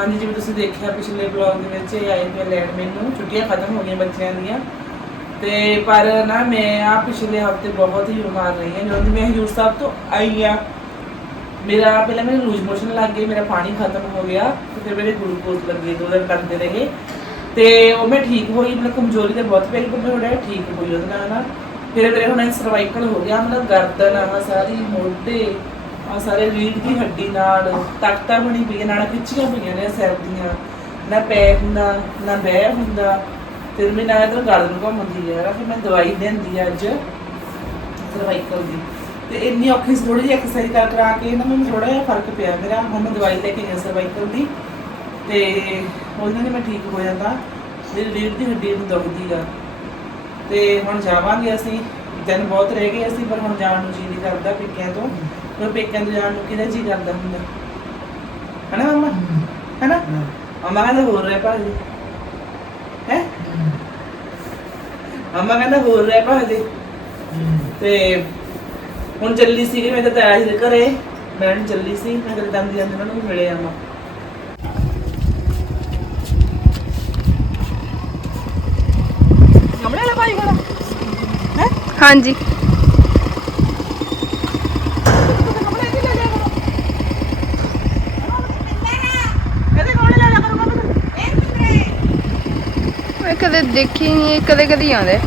ਹਾਂਜੀ, ਜਿਵੇਂ ਤੁਸੀਂ ਦੇਖਿਆ, ਪਿਛਲੇ ਬਲੌਗ ਦੇ ਵਿੱਚ ਇਹ ਆਏ ਪਏ ਲੈਣ ਮੈਨੂੰ ਛੁੱਟੀਆਂ ਖਤਮ ਹੋ ਗਈਆਂ ਬੱਚਿਆਂ ਦੀਆਂ। ਤੇ ਪਰ ਨਾ, ਮੈਂ ਆ ਪਿਛਲੇ ਹਫ਼ਤੇ ਬਹੁਤ ਹੀ ਬਿਮਾਰ ਰਹੀ ਹਾਂ ਜਦੋਂ ਦੀ ਮੈਂ ਹਜੂਰ ਸਾਹਿਬ ਤੋਂ ਆਈ ਆ, ਮੇਰਾ ਪਹਿਲਾਂ ਮੈਨੂੰ ਲੂਜ਼ ਮੋਸ਼ਨ ਲੱਗ ਗਈ ਮੇਰਾ ਪਾਣੀ ਖਤਮ ਹੋ ਗਿਆ। ਤੇ ਫਿਰ ਮੇਰੇ ਗਲੂਕੋਜ਼ ਲੱਗੇ, ਦੋ ਦਿਨ ਕਰਦੇ ਰਹੇ। ਤੇ ਉਹ ਮੈਂ ਠੀਕ ਹੋਈ, ਮਤਲਬ ਕਮਜ਼ੋਰੀ ਤੇ ਬਹੁਤ ਪਈ ਪਰ ਮੈਂ ਥੋੜਾ ਠੀਕ ਹੋਈ ਉਹਦੇ ਨਾਲ ਨਾ। ਫਿਰ ਮੇਰੇ ਹੁਣ ਸਰਵਾਈਕਲ ਹੋ ਗਿਆ, ਮਤਲਬ ਗਰਦਨ ਆ, ਸਾਰੀ ਮੋਢੇ ਆ ਸਾਰੇ ਰੀੜ ਦੀ ਹੱਡੀ ਨਾਲ, ਤਾਕਤਾਂ ਬਣੀ ਪਈ ਨਾਲ ਖਿੱਚੀਆਂ ਪਈਆਂ ਨੇ ਸਿਰ ਦੀਆਂ। ਨਾ ਪੈਰ ਹੁੰਦਾ, ਨਾ ਬਹਿ ਹੁੰਦਾ। ਫਿਰ ਮੈਂ ਨਾ ਇਧਰ ਗਰਦਨ ਹੁੰਦੀ ਹੈ ਫਿਰ ਮੈਂ ਦਵਾਈ ਲੈਂਦੀ ਆ ਅੱਜ ਸਰਵਾਈਕਲ ਦੀ। ਤੇ ਇੰਨੀ ਔਖੀ ਸੀ ਥੋੜੀ ਜਿਹੀ ਐਕਸਰਸਾਈਜ਼ ਕਰ ਕਰਾ ਕੇ ਨਾ ਮੈਨੂੰ ਥੋੜਾ ਜਿਹਾ ਫ਼ਰਕ ਪਿਆ ਮੇਰਾ। ਹੁਣ ਮੈਂ ਦਵਾਈ ਲੈ ਕੇ ਗਈ ਸਰਵਾਈਕਲ ਦੀ। ਤੇ ਉਹਨਾਂ ਨੇ ਮੈਂ ਠੀਕ ਹੋ ਜਾਂਦਾ। ਮੇਰੀ ਰੀੜ ਦੀ ਹੱਡੀ ਨੂੰ ਦੁਖਦੀ ਆ। ਤੇ ਹੁਣ ਜਾਵਾਂਗੇ ਅਸੀਂ। ਦਿਨ ਬਹੁਤ ਰਹਿ ਗਏ ਅਸੀਂ, ਪਰ ਹੁਣ ਜਾਣ ਨੂੰ ਜੀ ਨਹੀਂ ਕਰਦਾ ਪਿੱਕਿਆਂ ਤੋਂ ਪਰ ਪੇਕਿਆਂ ਤੋਂ ਜਾਣ ਨੂੰ ਕਿਹਦਾ ਜੀ ਕਰਦਾ ਹੁੰਦਾ? ਹਨਾ ਮਮਾ? ਹਨਾ? ਮਮਾ ਕਹਿੰਦਾ ਹੋਰ ਰਹਿ ਭਾਜੀ ਹੈ? ਮਮਾ ਕਹਿੰਦਾ ਹੋਰ ਰਹਿ ਭਾਜੀ ਤੇ ਹੁਣ ਚੱਲੀ ਸੀ ਮੈਂ ਤਾਂ ਤਿਆਰ ਸੀ ਘਰੇ। ਮੈਂ ਹੁਣ ਚੱਲੀ ਸੀ ਮੈਂ ਕਿਹਾ ਦੰਦੀ ਜਾਂਦੇ ਉਹਨਾਂ ਨੂੰ ਮਿਲੇ ਆਵਾਂ ਗਮਲੇ ਵਾਲਾ ਭਾਈ ਖੜਾ। ਹੈ? ਹਾਂਜੀ ਗਮਲੇ ਨਹੀਂ ਲੈ ਜਾਇਆ ਕਰੋ ਇਹਦੇ ਗਮਲੇ ਲੈ ਜਾ ਕਰੋ ਮੈਂ ਮੈਂ ਕਦੇ ਦੇਖੀ ਨਹੀਂ ਕਦੇ ਕਦੇ ਆਉਂਦੇ?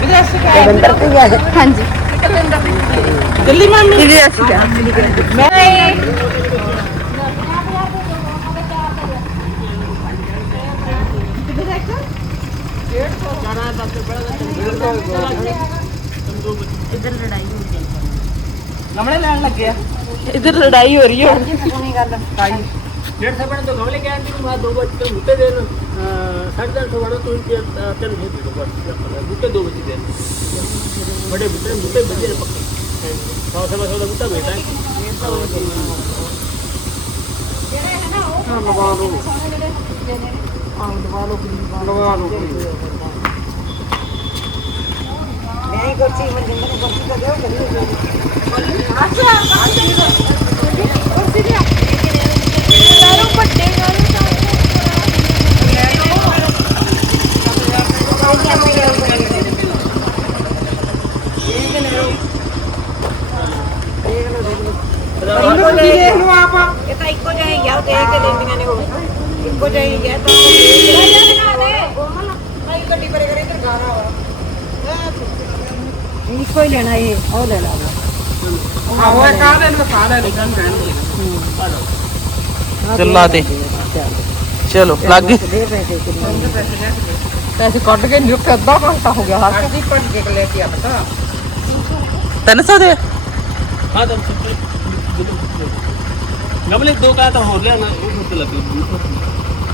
ਕੀ ਅਸੀਂ ਕਿਹਾ ਹਾਂਜੀ। ਦਿੱਲੀ ਮਾਮੀ ਇਹਦੇ ਅਸੀਂ ਕਿਹਾ ਮੈਂ ਗਮਲੇ ਲੈਣ ਲੱਗਿਆ ਇਧਰ ਲੜਾਈ ਹੋ ਰਹੀ ਹੈ ਕਾਈ डेढ़ सौ बड़े तो गमले के आंटी वहाँ दो बच्चे बूटे दे साढ़े चार सौ बड़े तो इनके तीन भेज दो बस बूटे दो बच्चे दे बड़े बूटे बूटे बजे पक्के सौ सवा सौ बूटा बेटा है ਦੇਖ ਚਲੋ ਲੱਗ ਗਈ ਪੈਸੇ ਕੱਢ ਕੇ ਨਿਕ ਅੱਧਾ ਘੰਟਾ ਹੋ ਗਿਆ ਹੱਥ ਦੀ ਕੱਢ ਕੇ ਲੈ ਕੇ ਆਪਦਾ 300 ਦੇ ਹਾਂ ਤਾਂ ਗਮਲੇ ਦੋ ਕਾ ਤਾਂ ਹੋਰ ਲਿਆਣਾ ਉਹ ਤੇ ਲੱਗੀ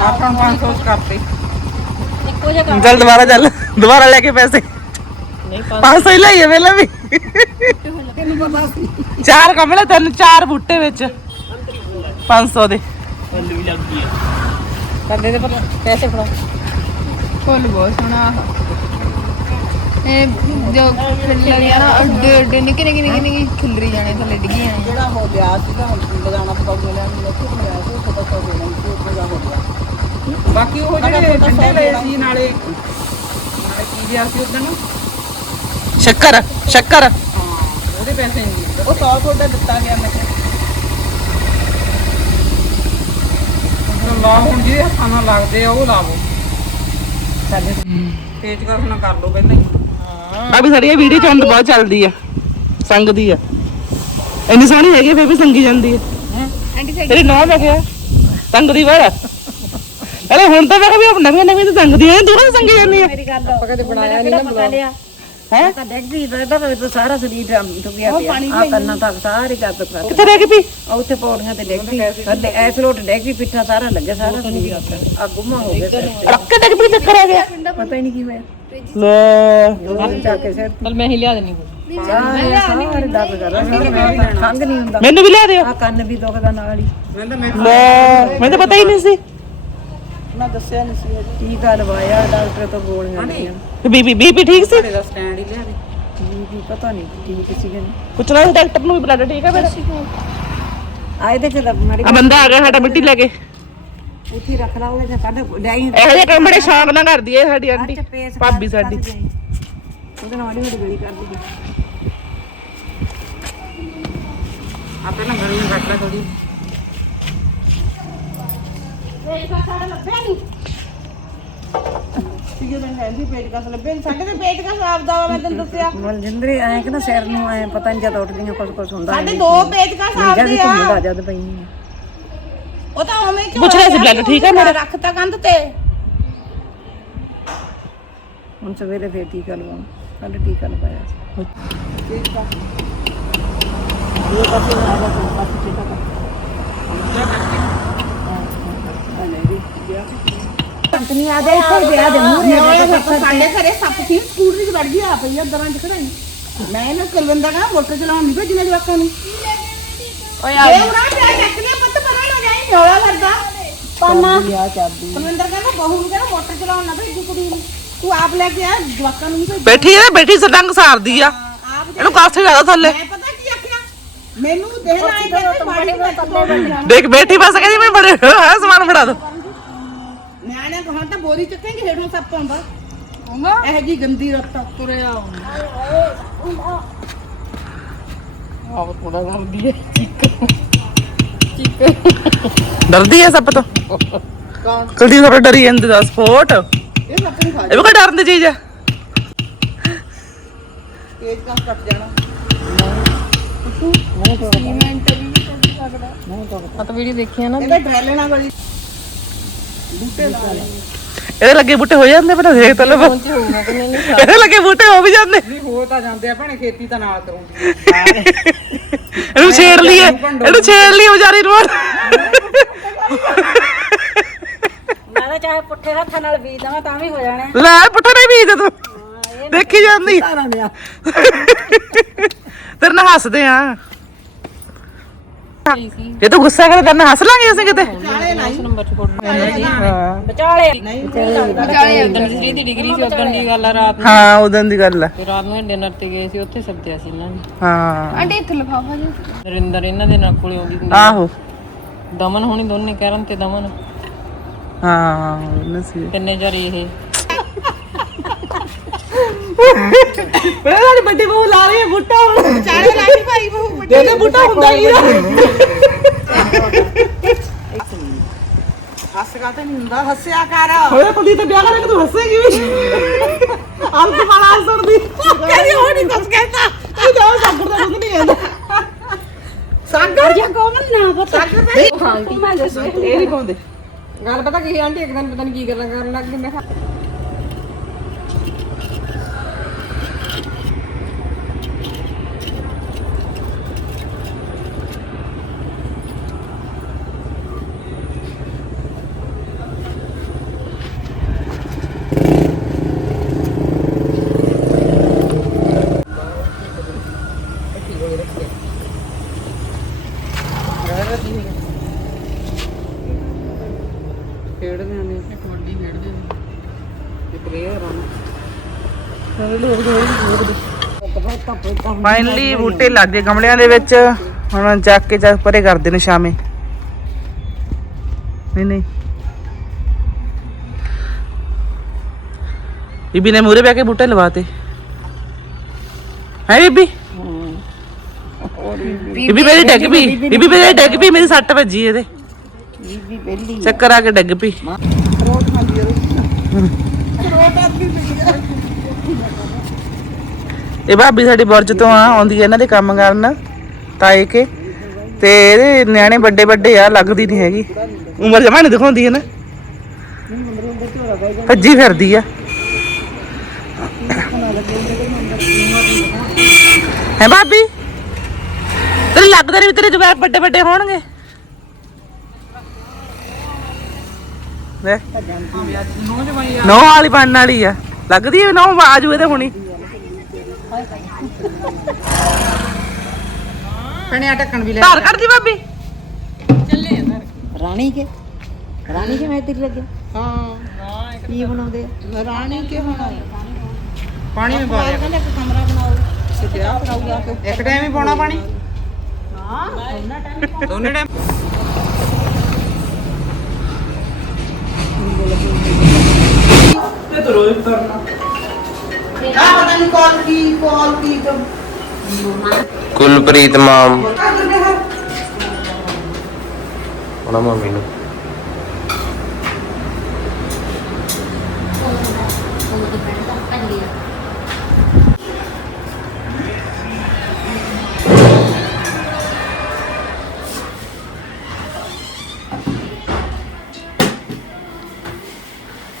ਆਪਾਂ 500 ਕਰਤੇ। ਇੱਕੋ ਜਿਹਾ ਚੱਲ ਦੁਬਾਰਾ ਚੱਲ ਦੁਬਾਰਾ ਲੈ ਕੇ ਪੈਸੇ। ਨਹੀਂ 500 ਹੀ ਲਈਏ ਵੇਲੇ ਵੀ। ਤੈਨੂੰ ਪਤਾ ਸੀ। ਚਾਰ ਕਮਲੇ ਤਿੰਨ ਚਾਰ ਬੂਟੇ ਵਿੱਚ। 500 ਦੇ। ਫੁੱਲ ਵੀ ਲੱਗ ਕਰਦੇ ਪੈਸੇ ਫੜਾ। ਫੁੱਲ ਬਹੁਤ ਸੋਹਣਾ। ਇਹ ਜੋ ਖਿਲਰੀ ਆ ਨਾ ਅੱਡੇ ਅੱਡੇ ਨਿੱਕੇ ਨਿੱਕੇ ਨਿੱਕੇ ਨਿੱਕੇ ਖਿਲਰੀ ਜਾਣੇ ਥੱਲੇ ਡਿੱਗੀ ਜਾਣੇ। ਜਿਹੜਾ ਹੋ ਗਿਆ ਸੀਗਾ ਮੈਨੂੰ ਮਿਲਿਆ ਸੀ ਹੋ ਗਿਆ। ਬਾਕੀ ਉਹ ਜਿਹੜੇ ਠੰਡੇ ਲਏ ਸੀ ਨਾਲੇ ਨਾਲੇ ਕੀ ਗਿਆ ਸੀ ਉਦੋਂ ਸ਼ੱਕਰ ਸ਼ੱਕਰ। ਹਾਂ ਉਹਦੇ ਪੈਸੇ ਨਹੀਂ ਉਹ 100 ਤੁਹਾਡਾ ਦਿੱਤਾ ਗਿਆ ਮੈਂ। ਲਾ ਹੁਣ ਜਿਹੜੇ ਹੱਥਾਂ ਨਾਲ ਲੱਗਦੇ ਆ ਉਹ ਲਾਵੋ। ਸਾਡੇ ਤੇਜ ਕਰ ਕਰ ਲਓ ਪਹਿਲਾਂ ਹੀ। ਆ ਵੀ ਸਾਡੀ ਵੀਡੀਓ ਚੰਦ ਬਹੁਤ ਚੱਲਦੀ ਆ ਸੰਗਦੀ ਆ। ਇੰਨੀ ਸੋਹਣੀ ਹੈਗੀ ਫੇਰ ਵੀ ਸੰਗੀ ਜਾਂਦੀ ਹੈ? ਆਂਟੀ ਤੇਰੀ ਨੌ ਮੈਂ ਕਿਹਾ ਸੰਗਦੀ ਵਾਲਾ ਅਰੇ ਹੁਣ ਤਾਂ ਮੈਂ ਕਿਹਾ ਵੀ ਉਹ ਨਵੀਆਂ ਨਵੀਆਂ ਤਾਂ ਸੰਗਦੀਆਂ ਨੇ ਦੂਰਾਂ ਸੰਗੀ ਜਾਂਦੀ ਆ ਮੇਰੀ ਗੱਲ ਆਪਾਂ ਕਦੇ ਬਣਾਇਆ ਨਹੀਂ ਨਾ ਪਤਾ ਲਿਆ? ਹੈ? ਤਾਂ ਡੈਗਦੀ ਤਾਂ ਇਹਦਾ ਤਾਂ ਸਾਰਾ ਸਰੀਰ ਟੁੱਟਿਆ ਪਿਆ। ਆ ਕੰਨਾਂ ਤੱਕ ਸਾਰੇ ਕਰ ਦਿੱਤਾ ਕਿੱਥੇ ਰਹਿ ਗਈ? ਪੀ ਉੱਥੇ ਪੌੜੀਆਂ ਤੇ ਡੈਗਦੀ ਥੱਲੇ ਐਸ ਲੋਟ ਡੈਗਦੀ ਪਿੱਠਾ ਸਾਰਾ ਲੱਗਿਆ ਸਾਰਾ ਸਰੀਰ। ਆ ਗੁੰਮਾ ਹੋ ਗਿਆ ਸਿਰ। ਤੇ। ਰੱਖ ਕੇ ਡਿੱਗ ਪਈ ਚੱਕਰ ਆ ਗਿਆ। ਪਤਾ ਹੀ ਨਹੀਂ ਕੀ ਹੋਇਆ। ਲੈ। ਜਾ ਕੇ ਸਿਰ ਚਲ ਮੈਂ ਹੀ ਲਿਆ ਦੇਣੀ ਮੈਂ ਮੈਨੂੰ ਵੀ ਲਿਆ ਦਿਓ। ਆ ਕੰਨ ਵੀ ਦੁਖਦਾ ਨਾਲ ਹੀ। ਮੈਨੂੰ ਤਾਂ ਪਤਾ ਹੀ ਨਹੀਂ ਸੀ। ਮੈਂ ਦੱਸਿਆ ਨਹੀਂ ਸੀ ਕੀ ਗੱਲ ਵਾਇਆ ਡਾਕਟਰ ਤੋਂ ਗੋਲੀਆਂ ਲਈਆਂ ਬੀਬੀ ਬੀਬੀ ਠੀਕ ਸੀ? ਸਟੈਂਡ ਹੀ ਲਿਆ ਦੇ। ਕੀ ਪਤਾ ਨਹੀਂ ਠੀਕ ਸੀ ਕਿ ਨਹੀਂ। ਪੁੱਛਣਾ ਸੀ ਡਾਕਟਰ ਨੂੰ ਵੀ ਬਲੱਡ ਠੀਕ ਆ ਮੇਰਾ ਆ ਇਹਦੇ ਚ ਤਾਂ ਮਾਰੀ ਆ ਬੰਦਾ ਆ ਗਿਆ ਸਾਡਾ ਮਿੱਟੀ ਲੈ ਕੇ। ਉੱਥੇ ਹੀ ਰੱਖ ਲਾ ਉਹਦੇ ਚ ਕੱਢ ਡਾਈ ਇਹੋ ਜਿਹੇ ਕੰਮ ਬੜੇ ਸ਼ੌਂਕ ਨਾਲ ਕਰਦੀ ਹੈ ਸਾਡੀ ਆਂਟੀ ਭਾਬੀ ਸਾਡੀ। ਉਹਦੇ ਨਾਲ ਮਾੜੀ ਗਲੀ ਕਰ ਦਿੱਤੀ। ਆ ਪਹਿਲਾਂ ਗਲੀ ਨੂੰ ਕੱਟ ਲਾ ਥੋੜੀ ਮਨਜਿੰਦਰੀ ਐ ਕਿ ਨਾ ਸਿਰ ਨੂੰ ਐ ਪਤਾ ਨਹੀਂ ਜਦ ਉੱਠਦੀਆਂ ਕੁਝ ਕੁਝ ਹੁੰਦਾ ਸਾਡੇ ਦੋ ਪੇਜ ਕਾ ਸਾਹਮਣੇ ਆ। ਘੁੰਮਦਾ ਜਦ ਪਈ ਆ। ਉਹ ਤਾਂ ਉਵੇਂ ਕਿਉਂ ਪੁੱਛ ਰਿਹਾ ਸੀ ਬਲੱਡ ਠੀਕ ਆ ਮੇਰਾ ਰੱਖਤਾ ਕੰਧ ਤੇ। ਹੁਣ ਸਵੇਰੇ ਫੇਰ ਟੀਕਾ ਲਵਾਉਂ ਕੱਲ ਟੀਕਾ ਲਵਾਇਆ ਕੰਪਨੀ ਆ ਦੇ ਇੱਥੇ ਵਿਆਹ ਦੇ ਮੂਹਰੇ ਸਾਡੇ ਘਰੇ ਸੱਪ ਸੀ ਸਕੂਟਰੀ 'ਚ ਵੜ ਗਈ ਆ ਪਈ ਅੰਦਰਾਂ ਚ ਖੜਾਈ ਮੈਂ ਇਹਨੂੰ ਕੁਲਵਿੰਦਰ ਕਹਾ ਮੋਟਰ ਚਲਾਉਣ ਨਹੀਂ ਭੇਜਣਾ ਜਵਾਕਾਂ ਨੂੰ ਓਏ ਆ ਇਹ ਉਰਾਂ ਪਿਆ ਚੱਕਨੇ ਪੁੱਤ ਪਰਾਂ ਨਾ ਜਾਈ ਨਿਓਲਾ ਕਰਦਾ ਪਾਨਾ ਕੁਲਵਿੰਦਰ ਕਹਿੰਦਾ ਬਹੂ ਨੂੰ ਕਹਿੰਦਾ ਮੋਟਰ ਚਲਾਉਣ ਨਾ ਭੇਜੀ ਕੁੜੀ ਨੂੰ ਤੂੰ ਆਪ ਲੈ ਕੇ ਆ ਜਵਾਕਾਂ ਨੂੰ ਨਹੀਂ ਭੇਜ ਬੈਠੀ ਹੈ ਬੈਠੀ ਸਡੰਗ ਸਾਰਦੀ ਆ ਆਪ ਇਹਨੂੰ ਕਾਸੇ ਜ਼ਿਆਦਾ ਥੱਲੇ ਮੈਂ ਪਤਾ ਕੀ ਆਖਿਆ ਮੈਨੂੰ ਦੇਖ ਲੈ ਆਈ ਕਹਿੰਦੀ ਮਾੜੀ ਮੈਂ ਦੇਖ ਬੈਠੀ ਬਸ ਕਹਿੰਦੀ ਮੈਂ ਬੜੇ ਹਾਂ ਸਮਾਨ ਫੜਾ ਦੋ ਨਿਆਣਿਆਂ ਕੋ ਹਾਂ ਤਾਂ ਬੋਰੀ ਚੱਕਾਂਗੇ ਹੇਠੋਂ ਸੱਪ ਆਉਂਦਾ। ਇਹ ਜੀ ਗੰਦੀ ਰਸਤਾ ਤੁਰਿਆ ਡਰਦੀ ਹੈ ਸੱਪ ਤੋਂ? ਕੁਲਦੀਪ ਸਭ ਡਰੀ ਜਾਂਦੀ ਦਾ ਸਪੋਰਟ। ਇਹ ਸੱਪ ਨੂੰ ਖਾ ਇਹ ਵੀ ਕੋਈ ਡਰਨ ਦੀ ਚੀਜ਼ ਆ। ਤੇਜ਼ ਕਾ ਕੱਟ ਜਾਣਾ। ਆ ਤਾਂ ਵੀਡੀਓ ਦੇਖੀ ਆ ਨਾ। ਇਹਦਾ ਡਰੈਲਣਾ ਵਾਲੀ। ਬੂਟੇ ਲਾ ਲੈ ਇਹਦੇ ਲੱਗੇ ਬੂਟੇ ਹੋ ਜਾਂਦੇ ਪਰ ਦੇਖ ਤਾਂ ਲਵੋ ਇਹਦੇ ਲੱਗੇ ਬੂਟੇ ਹੋ ਵੀ ਜਾਂਦੇ। ਹੋ ਤਾਂ ਜਾਂਦੇ ਆ ਭਣੇ ਖੇਤੀ ਤਾਂ ਨਾਲ ਕਰੂੰਗੀ ਇਹਨੂੰ ਛੇੜ ਲਈਏ। ਇਹਨੂੰ ਛੇੜ ਲਈਏ ਵਿਚਾਰੀ ਨੂੰ ਮੈਂ ਤਾਂ ਚਾਹੇ ਪੁੱਠੇ ਹੱਥਾਂ ਨਾਲ ਬੀਜ ਦਵਾਂ ਤਾਂ ਵੀ ਹੋ ਜਾਣੇ। ਲੈ ਪੁੱਠਾ ਨਹੀਂ ਬੀਜ ਤੂੰ। ਦੇਖੀ ਜਾਂਦੀ। ਤੇਰੇ ਨਾਲ ਹੱਸਦੇ ਆ। ਜੇ ਤੂੰ ਗੁੱਸਾ ਕਰ ਤੇਰੇ ਨਾਲ ਹੱਸ ਲਾਂਗੇ ਅਸੀਂ ਕਿਤੇ। ਨੰਬਰ ਚ ਵਿਚਾਲੇ ਉਦੋਂ ਦੀ ਦੀ ਡਿਗਰੀ ਸੀ ਉਦੋਂ ਦੀ ਗੱਲ ਆ ਰਾਤ ਨੂੰ। ਹਾਂ ਉਦੋਂ ਦੀ ਗੱਲ ਆ। ਤੇ ਰਾਤ ਨੂੰ ਡਿਨਰ ਤੇ ਗਏ ਸੀ ਉੱਥੇ ਸੱਦਿਆ ਸੀ ਇਹਨਾਂ ਨੇ। ਹਾਂ। ਆਂਟੀ ਇੱਥੇ ਲਫਾਫਾ ਜੀ ਨਰਿੰਦਰ ਇਹਨਾਂ ਦੇ ਨਾਲ ਕੋਲੇ ਆਉਂਦੀ ਹੁੰਦੀ ਆਹੋ। ਦਮਨ ਹੋਣੀ ਦੋਨੇ ਕਰਨ ਤੇ ਦਮਨ। ਹਾਂ ਨਸੀ ਤਿੰਨੇ ਜਾਰੀ ਇਹ। ਮੇਰੇ ਨਾਲ ਵੱਡੀ ਬਹੂ ਲਾ ਰਹੀ ਹੈ ਬੂਟਾ ਹੁਣ। ਚਾਰੇ ਲਾਈ ਭਾਈ ਬਹੂ ਇਹਦੇ ਬੂਟਾ ਹੁੰਦਾ ਹੀ ਨਾ। ਹੱਸ ਕਾ ਤੇ ਨਹੀਂ ਹੁੰਦਾ ਹੱਸਿਆ ਕਰ। ਹੋਇਆ ਕੁੜੀ ਤੇ ਵਿਆਹ ਕਰੇ ਤੂੰ ਹੱਸੇਗੀ ਵੀ। ਅੰਤ ਵਾਲਾ ਹੱਸਦੀ ਕਹਿੰਦੀ ਉਹ ਨਹੀਂ ਕੁਝ ਕਹਿੰਦਾ। ਤਾਂ ਸਾਗਰ ਦਾ ਕੁਝ ਨਹੀਂ ਕਹਿੰਦਾ। ਸਾਗਰ? ਜਾਂ ਕੋਮਲ ਨਾ ਪਤਾ। ਸਾਗਰ ਦਾ ਇਹ ਨਹੀਂ ਪਾਉਂਦੇ ਗੱਲ ਪਤਾ ਕੀ ਆਂਟੀ ਇੱਕ ਦਿਨ ਪਤਾ ਨਹੀਂ ਕੀ ਗੱਲਾਂ ਕਰਨ ਲੱਗ ਗਈ ਮੈਂ ਕਿਹਾ ਖੇਡਦੇ ਨੇ ਕਬੱਡੀ ਖੇਡਦੇ ਨੇ ਤੇ ਪਲੇਅਰ ਆ ਫਾਈਨਲੀ ਬੂਟੇ ਲੱਗ ਗਏ ਗਮਲਿਆਂ ਦੇ ਵਿੱਚ। ਹੁਣ ਚੱਕ ਕੇ ਚੱਕ ਪਰੇ ਕਰਦੇ ਨੇ ਸ਼ਾਮੇ ਨਹੀਂ ਨਹੀਂ। ਬੀਬੀ ਨੇ ਮੂਰੇ ਬਹਿ ਕੇ ਬੂਟੇ ਲਵਾਤੇ। ਹੈ ਬੀਬੀ? ਬੀਬੀ ਮੇਰੀ ਡੱਗ ਪਈ। ਬੀਬੀ ਮੇਰੀ ਡੱਗ ਪਈ ਮੇਰੀ ਸੱਟ ਵੱਜੀ ਇਹਦੇ। ਬੀਬੀ ਪਹਿਲੀ ਚੱਕਰ ਆ ਕੇ ਡੱਗ ਪਈ। ਇਹ ਭਾਬੀ ਸਾਡੀ ਬੁਰਜ ਤੋਂ ਆ, ਆਉਂਦੀ ਹੈ ਇਹਨਾਂ ਦੇ ਕੰਮ ਕਰਨ, ਤਾਏ ਕੇ। ਤੇ ਇਹਦੇ ਨਿਆਣੇ ਵੱਡੇ ਵੱਡੇ ਆ, ਲੱਗਦੀ ਨਹੀਂ ਹੈਗੀ। ਉਮਰ ਜਮਾ ਨਹੀਂ ਦਿਖਾਉਂਦੀ ਹੈ ਨਾ ਭੱਜੀ ਫਿਰਦੀ ਆ। ਹੈ ਭਾਬੀ? ਤੇਰੇ ਲੱਗਦਾ ਨਹੀਂ ਤੇਰੇ ਜਵਾਕ ਵੱਡੇ ਵੱਡੇ ਹੋਣਗੇ? ਵੇ ਵਾਲੀ ਬਣਨ ਵਾਲੀ ਆ। ਲੱਗਦੀ ਹੈ ਨੌ ਆਜੂ ਇਹਦੇ ਹੁਣੀ। ਕਣਿਆ ਟੱਕਣ ਵੀ ਲੈ ਧਾਰ ਕੱਢਦੀ ਭਾਬੀ? ਰਾਣੀ ਕੇ। ਰਾਣੀ ਕੇ? ਮੈਂ ਤੇਰੀ ਲੱਗਿਆ ਹਾਂ। ਕੀ ਬਣਾਉਂਦੇ ਆ? ਰਾਣੀ ਕੇ ਹੋਣਾ ਪਾਣੀ ਵੀ ਪਾ ਦੇ। ਕਹਿੰਦੇ ਇੱਕ ਕਮਰਾ ਬਣਾਓ ਤੇ ਵਿਆਹ ਕਰਾਊਗਾ ਕਿ। ਇੱਕ ਟਾਈਮ ਹੀ ਪਾਉਣਾ ਪਾਣੀ? ਹਾਂ ਦੋਨੇ ਟਾਈਮ ਤੇ ਤਰੋ ਕਰਨਾ ਆ ਪਤਾ ਨਹੀਂ ਕਾਲ ਕੀ ਕਾਲ ਕੀ ਤੋਂ ਕੁਲਪ੍ਰੀਤ ਮਾਮ। ਹੈ ਉਹਨਾਂ ਮੰਮੀ ਨੂੰ।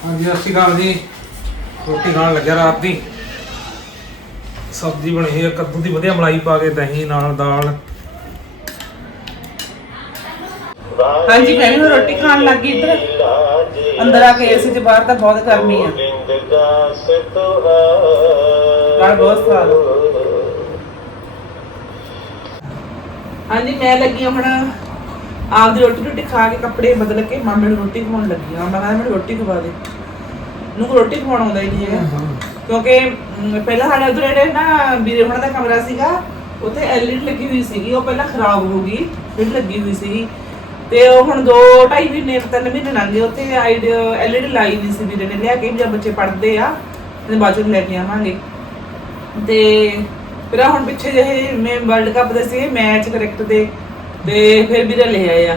ਹਾਂਜੀ ਸਤਿ ਸ਼੍ਰੀ ਅਕਾਲ ਜੀ। ਰੋਟੀ ਖਾਣ ਲੱਗਿਆ ਰਾਤ ਦੀ। ਸਬਜ਼ੀ ਬਣੀ ਹੈ ਕੱਦੂ ਦੀ ਵਧੀਆ ਮਲਾਈ ਪਾ ਕੇ ਦਹੀਂ ਨਾਲ ਦਾਲ। ਹਾਂਜੀ ਮੈਂ ਵੀ ਰੋਟੀ ਖਾਣ ਲੱਗ ਗਈ ਇੱਧਰ। ਅੰਦਰ ਆ ਕੇ ਏਸੀ 'ਚ ਬਾਹਰ ਤਾਂ ਬਹੁਤ ਗਰਮੀ ਆ। ਬਾਹਰ ਬਹੁਤ ਸਾਲ ਹਾਂਜੀ ਮੈਂ ਲੱਗੀ ਹਾਂ ਹੁਣ ਆਪਦੀ ਰੋਟੀ ਰੋਟੀ ਖਾ ਕੇ ਕੱਪੜੇ ਬਦਲ ਕੇ ਮਾਮੇ ਨੂੰ ਰੋਟੀ ਖਵਾਉਣ ਲੱਗੀ ਹਾਂ। ਮੈਂ ਮੈਨੂੰ ਰੋਟੀ ਖਵਾ ਦੇ। ਨੂੰ ਰੋਟੀ ਖਵਾਉਣ ਆਉਂਦਾ ਹੀ ਨਹੀਂ ਹੈਗਾ। ਕਿਉਂਕਿ ਅਮ, ਪਹਿਲਾਂ ਸਾਡੇ ਉਧਰ ਜਿਹੜੇ ਨਾ ਵੀਰੇ ਹੋਣਾ ਦਾ ਕਮਰਾ ਸੀਗਾ ਉੱਥੇ ਐਲਈਡੀ ਲੱਗੀ ਹੋਈ ਸੀਗੀ ਉਹ ਪਹਿਲਾਂ ਖਰਾਬ ਹੋ ਗਈ ਫਿਰ ਲੱਗੀ ਹੋਈ ਸੀਗੀ। ਤੇ ਉਹ ਹੁਣ 2 2.5 ਮਹੀਨੇ ਤਿੰਨ ਮਹੀਨੇ ਲੰਘ ਗਏ ਉੱਥੇ ਐਲਈਡੀ ਲਾਈ ਨਹੀਂ ਸੀ ਵੀਰੇ ਨੇ ਲਿਆ ਕੇ ਵੀ ਜਦ ਬੱਚੇ ਪੜ੍ਹਦੇ ਆ ਤੇ ਬਾਅਦ ਚ ਲੈ ਕੇ ਆਵਾਂਗੇ। ਤੇ ਫਿਰ ਆਹ ਹੁਣ ਪਿੱਛੇ ਜਿਹੇ ਮੈਂ ਵਰਲਡ ਕੱਪ ਦੇ ਸੀ ਮੈਚ ਕਰੈਕਟ ਦੇ ਤੇ ਫਿਰ ਵੀਰੇ ਲੈ ਆਏ ਆ।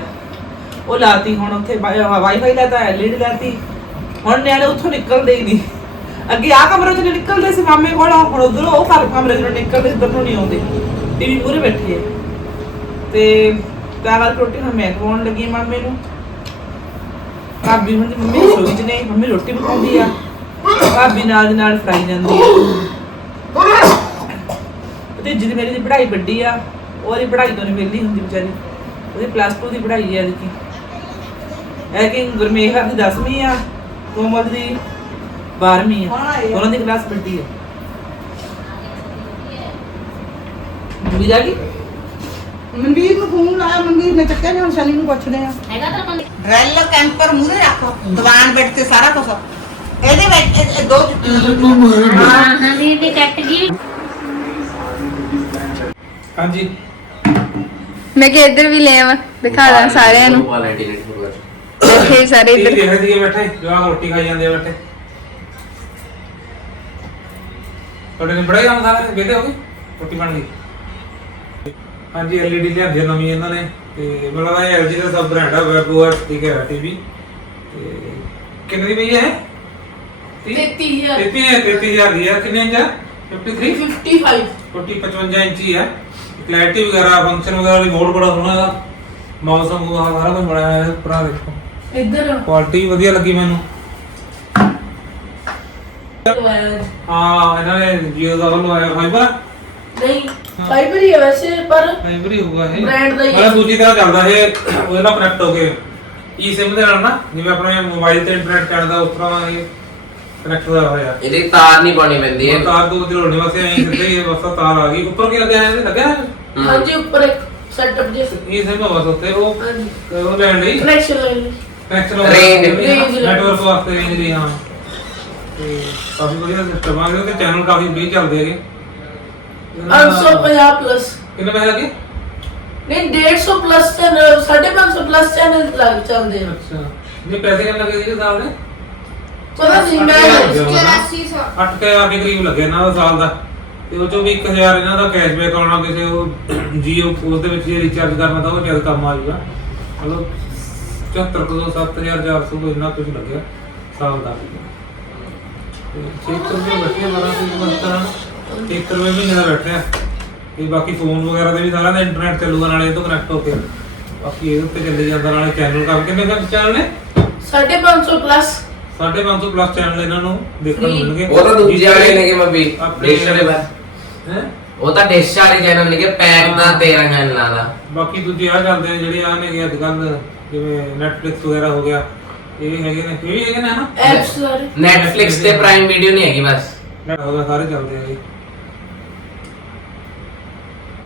ਉਹ ਲਾਤੀ ਹੁਣ ਉੱਥੇ ਵਾਈਫਾਈ ਲਾਤਾ ਐਲਈਡੀ ਲਾਤੀ। ਹੁਣ ਨਿਆਣੇ ਉੱਥੋਂ ਨਿਕਲਦੇ ਹੀ ਨਹੀਂ। ਅੱਗੇ ਆ ਕਮਰੇ ਚੋਂ ਨਿਕਲਦੇ ਸੀ, ਮਾਮੇ ਕੋਲ ਹੁਣ ਉਧਰ ਉਹ ਘਰ ਕਮਰੇ ਚੋਂ ਨਿਕਲਦੇ, ਇੱਧਰ ਨੂੰ ਨਹੀਂ ਆਉਂਦੇ। ਟੀਵੀ ਪੂਰੇ ਬੈਠੇ ਆ। ਤੇ ਤਾਂ ਕਰਕੇ ਰੋਟੀ ਹੁਣ ਮੈਂ ਖਵਾਉਣ ਲੱਗੀ ਹਾਂ ਮਾਮੇ ਨੂੰ। ਭਾਬੀ ਹੁਣ ਮੰਮੀ ਰਸੋਈ 'ਚ ਨਹੀਂ ਮੰਮੀ ਰੋਟੀ ਪਕਾਉਂਦੀ ਆ। ਭਾਬੀ ਨਾਲ ਦੀ ਨਾਲ ਫਰਾਈ ਜਾਂਦੀ ਆ। ਤੇ ਜਿਹਦੀ ਮੇਰੀ ਦੀ ਪੜ੍ਹਾਈ ਵੱਡੀ ਆ, ਉਹਦੀ ਪੜ੍ਹਾਈ ਤੋਂ ਨਹੀਂ ਵਿਹਲੀ ਹੁੰਦੀ ਵਿਚਾਰੀ। ਉਹਦੀ ਪਲੱਸ 2 ਦੀ ਪੜ੍ਹਾਈ ਹੈ ਇਹਦੀ। ਇਹ ਕਿ ਗੁਰਮੇਹਰ ਦੀ 10ਵੀਂ ਆ, ਕੋਮਲ ਦੀ 12ਵੀਂ ਆ। ਉਹਨਾਂ ਦੀ ਕਲਾਸ ਵੱਡੀ ਆ। ਵੀਰਾ ਕੀ ਮਨਵੀਰ ਨੂੰ ਫੋਨ ਲਾਇਆ ਮਨਵੀਰ ਨੇ ਚੱਕਿਆ ਨਹੀਂ ਹੁਣ ਸ਼ਨੀ ਨੂੰ ਪੁੱਛਦੇ ਆ। ਡਰੈਲ ਕੈਂਪਰ ਮੂਰੇ ਰੱਖੋ ਦੀਵਾਨ ਬੈਠ ਤੇ ਸਾਰਾ ਕੁਝ ਇਹਦੇ ਵਿੱਚ ਇਹ- ਇਹ ਦੋ ਹਾਂਜੀ। ਮੈਂ ਕਿ ਇੱਧਰ ਵੀ ਲੈ ਆਵਾਂ ਦਿਖਾ ਦਾਂ ਸਾਰਿਆਂ ਨੂੰ। ਇੱਥੇ ਸਾਰੇ ਇਹ ਇੱਧਰ ਦੇਖਦੇ ਸੀਗੇ ਬੈਠੇ? ਜਵਾਕ ਰੋਟੀ ਖਾਈ ਜਾਂਦੇ ਆ ਬੈਠੇ। ਤੁਹਾਡੇ ਨੇ ਬੜਾ ਕੰਮ ਸਾਰਾ ਵੇਦੇ ਹੋ ਗਏ? ਰੋਟੀ ਬਣ ਗਈ ਹਾਂਜੀ ਐਲਈਡੀ ਲਿਆਂਦੀ ਆ ਨਵੀਂ ਇਹਨਾਂ ਨੇ ਤੇ ਮੈਨੂੰ ਲੱਗਦਾ ਐਲਜੀ ਦਾ ਸਬ ਬ੍ਰਾਂਡ ਆ ਵੈਬੋ ਆ ਠੀਕ ਹੈ ਟੀਵੀ ਤੇ ਕਿੰਨੇ ਦੀ ਪਈ ਹੈ? 33000 33000 ਦੀ ਹੈ ਕਿੰਨੇ ਇੰਚ ਹੈ 53 55 ਛੋਟੀ 55 ਇੰਚੀ ਹੈ ਕਲੈਰਿਟੀ ਵਗੈਰਾ ਫੰਕਸ਼ਨ ਵਗੈਰਾ ਰਿਮੋਟ ਬੜਾ ਸੋਹਣਾ ਮਾਊਸ ਵਾਂਗੂ ਆਹ ਸਾਰਾ ਕੁਝ ਬਣਾਇਆ ਹੈ ਦੇਖੋ। ਇੱਧਰ। ਕੁਆਲਿਟੀ ਵਧੀਆ ਲੱਗੀ ਮੈਨੂੰ। ਹਾਂ ਇਹਨਾਂ ਨੇ ਜੀਓ ਦਾ ਵੱਲੋਂ ਆਇਆ ਫਾਈਬਰ ਨਹੀਂ ਫਾਈਬਰ ਹੀ ਹੈ ਵੈਸੇ ਪਰ ਫਾਈਬਰ ਹੀ ਹੋਊਗਾ ਇਹ Brand ਦਾ ਹੀ ਹੈ। ਮਤਲਬ ਦੂਜੀ ਤਰ੍ਹਾਂ ਚੱਲਦਾ ਇਹ ਉਹਦੇ ਨਾਲ ਕਨੈਕਟ ਹੋ ਕੇ ਈ ਸਿਮ ਦੇ ਨਾਲ ਨਾ ਜਿਵੇਂ ਆਪਣੇ ਮੋਬਾਈਲ ਤੇ ਇੰਟਰਨੈਟ ਚੱਲਦਾ ਉਸ ਤਰ੍ਹਾਂ ਇਹ ਕਨੈਕਟ ਹੋਇਆ ਹੋਇਆ ਇਹਦੀ ਤਾਰ ਨਹੀਂ ਪਾਣੀ ਪੈਂਦੀ ਇਹ। ਹੈ ਤਾਰ ਤੋਂ ਜੋੜਨੇ ਵਾਸਤੇ ਐਂ ਸਿੱਧੇ ਹੀ ਬਸ ਤਾਰ ਆ ਗਈ ਉੱਪਰ ਕੀ ਲੱਗਿਆ ਹੈ ਲੱਗਿਆ ਹਾਂਜੀ। ਉੱਪਰ ਇੱਕ ਸੈਟਅਪ ਜੇ ਇਹ ਸਿਮ ਬਸ ਉੱਤੇ ਉਹ ਹਾਂਜੀ। ਉਹ ਲੈਣ ਲਈ। Connection line connection Range। Network ਵਾਸਤੇ ਰੇਂਜ ਦੀ ਹਾਂ। ਤੇ ਕਾਫੀ ਵਧੀਆ ਸਿਸਟਮ ਆ ਗਿਆ ਤੇ ਚੈਨਲ ਕਾਫੀ ਵਧੀਆ ਚੱਲਦੇ ਹੈਗੇ। 850 ਪਲੱਸ ਕਿੰਨੇ ਪੈਸੇ ਲੱਗੇ? ਨਹੀਂ 150 ਪਲੱਸ ਚੈਨਲ 550 ਪਲੱਸ ਚੈਨਲ ਲੱਗ ਚੱਲਦੇ ਆ। ਅੱਛਾ। ਨਹੀਂ ਪੈਸੇ ਕਿੰਨੇ ਲੱਗੇ ਸੀਗੇ ਸਾਲ ਦੇ? ਪਤਾ ਨਹੀਂ ਮੈਂ 8 ਕੇ ਆ ਕੇ ਕਰੀਬ ਲੱਗਿਆ ਇਹਨਾਂ ਦਾ ਸਾਲ ਦਾ। ਤੇ ਉਹ ਚੋਂ ਵੀ 1000 ਇਹਨਾਂ ਦਾ ਕੈਸ਼ਬੈਕ ਆਉਣਾ ਕਿਸੇ ਉਹ ਜੀਓ ਉਸ ਦੇ ਵਿੱਚ ਜੇ ਰੀਚਾਰਜ ਕਰਨਾ ਤਾਂ ਉਹ ਜਦ ਕੰਮ ਆ ਜਾਊਗਾ। ਮਤਲਬ 74 ਤੋਂ 7400 ਤੋਂ ਇੰਨਾ ਕੁਝ ਲੱਗਿਆ ਸਾਲ ਦਾ। ਠੀਕ ਤੋਂ ਵਧੀਆ ਬੜਾ ਸੀ ਮਸਤਾਂ 1 ਰੁਪਏ ਮਹੀਨੇ ਦਾ ਬੈਠ ਰਿਹਾ ਤੇ ਬਾਕੀ ਫੋਨ ਵਗੈਰਾ ਤੇ ਵੀ ਸਾਰਾ ਦਾ ਇੰਟਰਨੈਟ ਚੱਲੂਗਾ ਨਾਲੇ ਇਹ ਤੋਂ ਕਨੈਕਟ ਹੋ ਕੇ। ਬਾਕੀ ਇਹਦੇ ਉੱਤੇ ਚੱਲੇ ਜਾਂਦਾ ਨਾਲੇ ਚੈਨਲ ਕਰ ਕਿੰਨੇ ਚੈਨਲ ਨੇ? 550 ਪਲੱਸ 550 ਪਲੱਸ ਚੈਨਲ ਇਹਨਾਂ ਨੂੰ ਦੇਖਣ ਨੂੰ ਮਿਲਣਗੇ। ਉਹ ਤਾਂ ਦੂਜੇ ਵਾਲੇ ਨੇ ਕਿ ਮੈਂ ਵੀ ਆਪਣੇ- ਡਿਸ਼ ਵਾਲੇ ਬਾ ਹੈ? ਉਹ ਤਾਂ ਡਿਸ਼ ਵਾਲੇ ਚੈਨਲ ਨੇ ਕਿ ਪੈਕ ਦਾ 13 ਚੈਨਲਾਂ ਦਾ ਬਾਕੀ ਦੂਜੇ ਆ ਚੱਲਦੇ ਨੇ ਜਿਹੜੇ ਆ ਨੇ ਅੱਜ ਕੱਲ ਜਿਵੇਂ Netflix ਵਗੈਰਾ ਹੋ ਗਿਆ। ਇਹ ਹੈਗੇ ਨੇ। ਇਹ ਵੀ ਹੈਗੇ ਨੇ ਹਨਾ? ਐਪਸ ਸਾਰੇ Netflix ਤੇ ਪ੍ਰਾਈਮ ਵੀਡੀਓ ਨਹੀਂ ਹੈਗੀ ਬਸ। ਗਿਆ ਸਾਰੇ ਚੱਲਦੇ ਆ ਇਹ